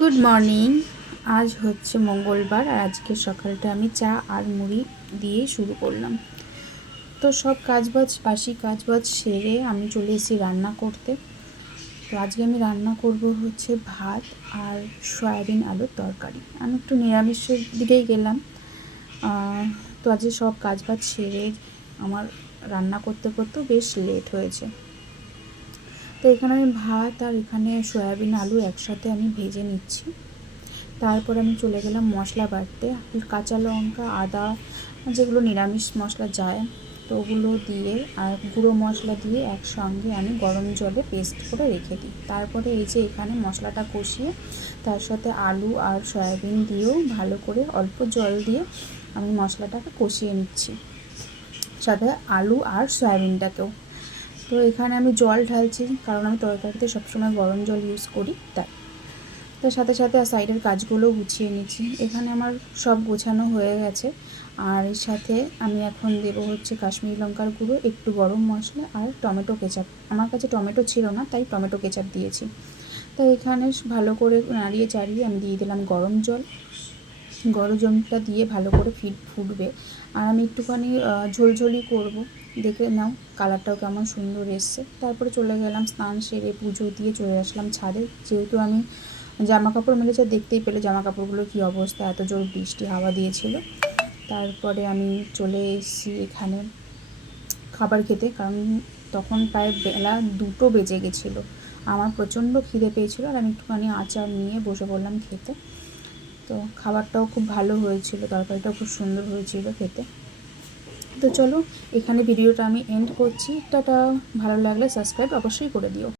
Good morning. আজ হচ্ছে মঙ্গলবার আর আজকে সকালটা আমি চা আর মুড়ি দিয়ে শুরু করলাম। তো সব কাজবাজ বাসি কাজবাজ সেরে আমি চলে এসেছি রান্না করতে। তো আজকে আমি রান্না করব হচ্ছে ভাত আর সয়াবিন আলুর তরকারি। আমি একটু নিরামিষের দিকেই গেলাম। তো আজকে সব কাজবাজ সেরে আমার রান্না করতে করতেও বেশ লেট হয়েছে। তো এখানে আমি ভাত আর এখানে সয়াবিন আলু একসাথে আমি ভেজে নিচ্ছি। তারপর আমি চলে গেলাম মশলা বাটতে। কাঁচা লঙ্কা, আদা, যেগুলো নিরামিষ মশলা যায় তো ওগুলো দিয়ে আর গুঁড়ো মশলা দিয়ে একসঙ্গে আমি গরম জলে পেস্ট করে রেখে দিই। তারপরে এই যে এখানে মশলাটা কষিয়ে তার সাথে আলু আর সয়াবিন দিয়েও ভালো করে অল্প জল দিয়ে আমি মশলাটাকে কষিয়ে নিচ্ছি, সাথে আলু আর সয়াবিনটাকেও। তো এখানে আমি জল ঢালছি, কারণ আমি তরকারিতে সবসময় গরম জল ইউজ করি তাই। তার সাথে সাথে সাইডের কাজগুলো গুছিয়ে নিচ্ছি। এখানে আমার সব গোছানো হয়ে গেছে। আর এর সাথে আমি এখন দেবো হচ্ছে কাশ্মীরি লঙ্কার গুঁড়ো, একটু গরম মশলা আর টমেটো কেচাপ। আমার কাছে টমেটো ছিল না তাই টমেটো কেচাপ দিয়েছি। তো এখানে ভালো করে নাড়িয়ে চাড়িয়ে আমি দিয়ে দিলাম গরম জল। গরম জলটা দিয়ে ভালো করে ফুটবে। আর আমি একটুখানি ঝোলঝোলি করব, দেখে নাও কালারটাও কেমন সুন্দর এসছে। তারপরে চলে গেলাম স্নান সেরে পুজো দিয়ে চলে আসলাম ছাদে। যেহেতু আমি জামা কাপড় মেলেছে, দেখতেই পেলে জামা কাপড়গুলোর কী অবস্থা, এত জোর বৃষ্টি হাওয়া দিয়েছিল। তারপরে আমি চলে এসেছি এখানে খাবার খেতে, কারণ তখন প্রায় বেলা 2টো বেজে গেছিলো। আমার প্রচণ্ড খিদে পেয়েছিলো আর আমি একটুখানি আচার নিয়ে বসে পড়লাম খেতে। তো খাবারটাও খুব ভালো হয়েছিল, তরকারিটাও খুব সুন্দর হয়েছিল খেতে। তো চলো এখানে ভিডিওটা আমি এন্ড করছি। টাটা। ভালো লাগলে সাবস্ক্রাইব অবশ্যই করে দিও।